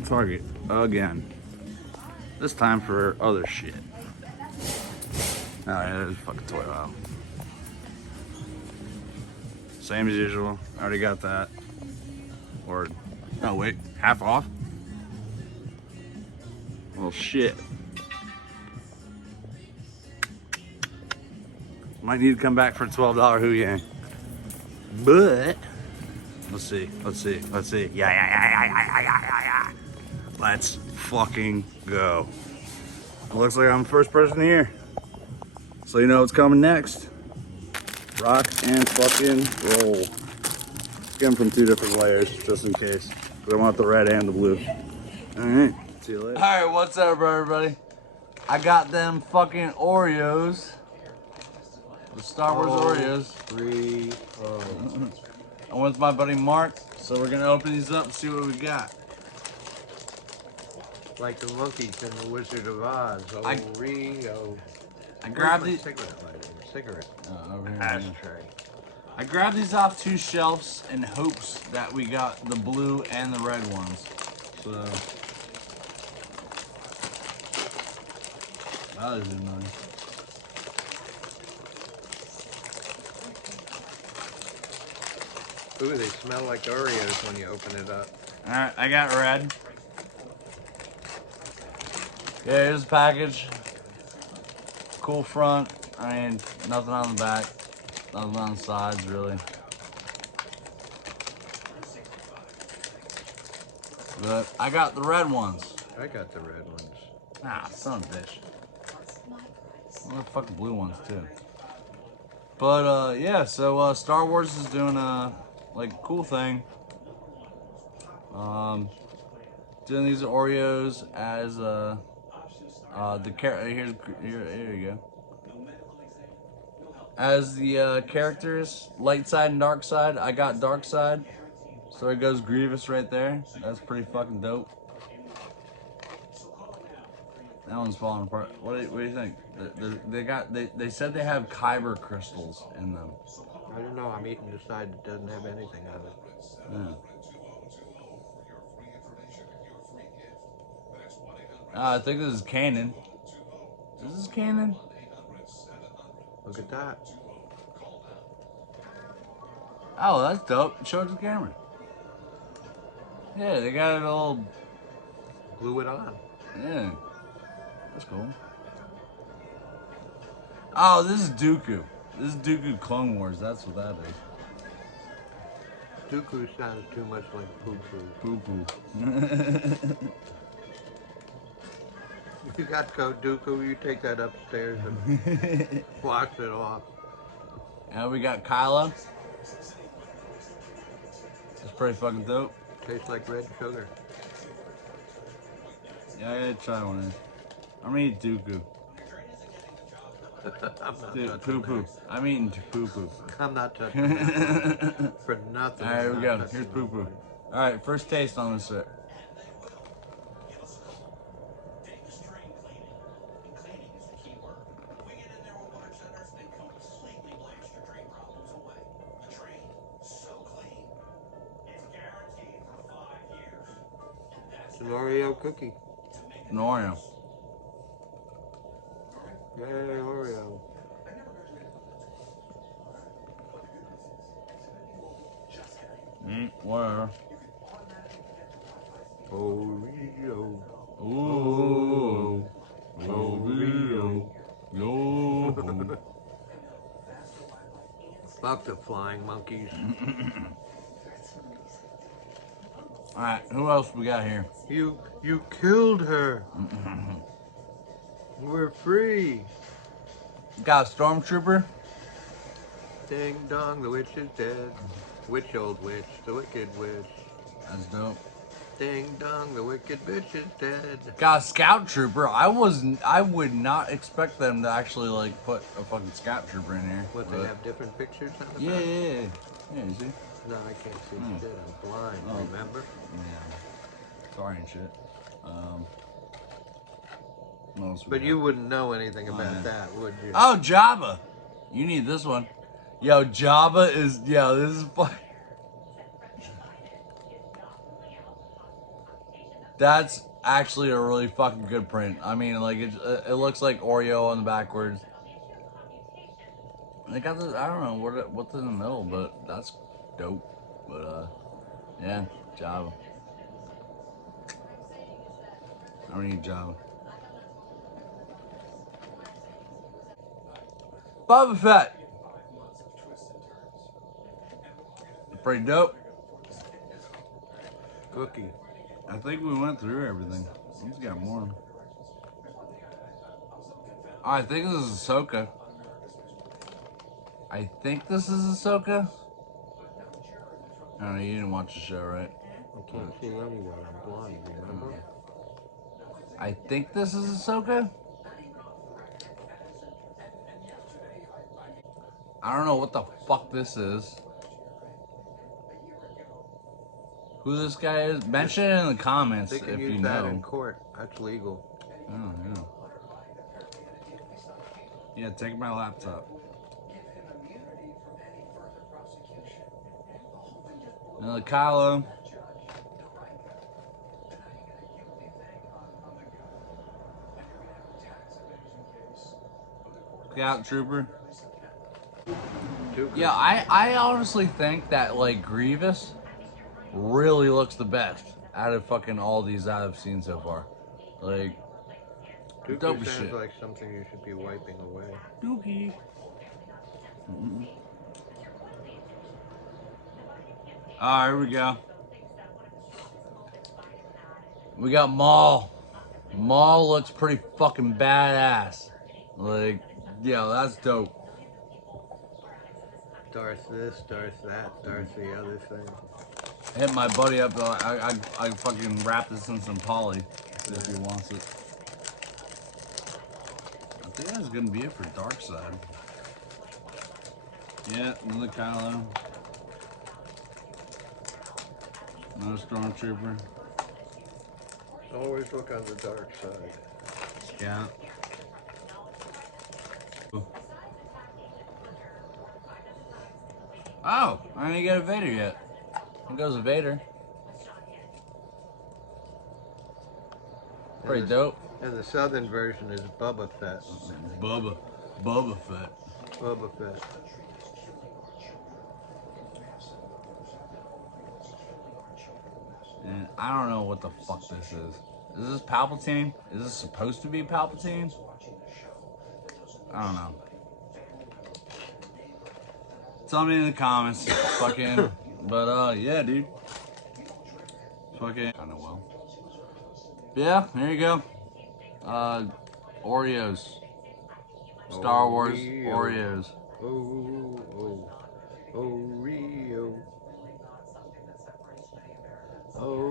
at Target again. This time for other shit. Alright, there's fucking toy aisle. Same as usual. Already got that. Or, no wait, half off? Well shit. Might need to come back for a $12 Hoo Yang. But let's see. Yeah. Let's fucking go. It looks like I'm the first person here. So you know what's coming next. Rock and fucking roll. Get them from 2 different layers, just in case. But I want the red and the blue. Alright, see you later. Alright, what's up everybody? I got them fucking Oreos. The Star Wars Oreos. I'm with my buddy Mark, so we're gonna open these up and see what we got. Like the monkeys in the Wizard of Oz. Oreo. I grabbed these. Cigarette. Over here. Ashtray. I grabbed these off 2 shelves in hopes that we got the blue and the red ones. So that is nice. Ooh, they smell like Oreos when you open it up. Alright, I got red. Yeah, here's the package. Cool front. I mean, nothing on the back. Nothing on the sides, really. But I got the red ones. I got the red ones. Ah, son of a bitch. Well, the fucking blue ones, too. But, yeah, so, Star Wars is doing a, like, cool thing. Doing these Oreos as, here you go. As the characters, light side and dark side. I got dark side, so it goes Grievous right there. That's pretty fucking dope. That one's falling apart. What do you think? They said they have kyber crystals in them. I don't know. I'm eating the side that doesn't have anything on it. Yeah. I think this is canon. Is this canon? Look at that. Oh, that's dope. Show it to the camera. Yeah, they got it all. Glue it on. Yeah. That's cool. Oh, this is Dooku. This is Dooku Clone Wars. That's what that is. Dooku sounds too much like poo-poo. Poo-poo. If you got code Dooku, you take that upstairs and wash it off. And we got Kylo. That's pretty fucking dope. Tastes like red sugar. Yeah, I gotta try one of these. I'm gonna eat Dooku. Dude, poo-poo. I'm eating poo-poo. I'm not touching that for nothing. Alright, here we go. Here's poo-poo. Alright, first taste on this shit. It's an Oreo cookie. An Oreo. Yay, Oreo. Whatever. Oreo. Ooh. Oreo. Yo. Fuck the flying monkeys. Alright, who else we got here? You killed her. We're free. Got a Stormtrooper. Ding dong, the witch is dead. Witch, old witch, the wicked witch. That's dope. Ding dong, the wicked bitch is dead. Got a Scout Trooper. I would not expect them to actually like put a fucking Scout Trooper in here. What, they have different pictures on the Yeah, back? yeah, you see? No, I can't see shit. I'm blind, remember? Yeah. Sorry and shit. What else we But got? you wouldn't know anything about that, would you? Oh, Jabba. You need this one. Yo, Jabba is, this is fun. That's actually a really fucking good print. I mean, like it looks like Oreo on the backwards. They got this. I don't know what's in the middle, but that's dope. But yeah, Java. I don't need Java. Boba Fett. Pretty dope. Cookie. I think we went through everything. He's got more. I think this is Ahsoka. I think this is Ahsoka. I don't know, you didn't watch the show, right? I can't see anyway. I'm blind, remember? I think this is Ahsoka. I don't know what the fuck this is. Who this guy is? Mention it in the comments They can if use you that in know. court. That's legal. Oh, yeah. Yeah, take my laptop. Another Kylo. Scout Trooper. Yeah, I honestly think that, like, Grievous really looks the best out of fucking all these I've seen so far. Like, dope Dooku as sounds shit. like something you should be wiping away. Dookie. Alright, here we go. We got Maul. Maul looks pretty fucking badass. Like, yeah, that's dope. Darth this, Darth that, Darth the other thing. Hit my buddy up. I fucking wrap this in some poly if he wants it. I think that's gonna be it for Dark Side. Yeah, another Kylo. Another Stormtrooper. Always look on the dark side. Scout. Oh, I didn't get a Vader yet. Here goes a Vader. Pretty dope. And the southern version is Bubba Fett. Boba Fett. Bubba Fett. And I don't know what the fuck this is. Is this Palpatine? Is this supposed to be Palpatine? I don't know. Tell me in the comments. Fucking. But yeah, dude. Fucking. Kind of well. Yeah, there you go. Oreos. Star Wars Oreos. Oh, Oreo. Oh.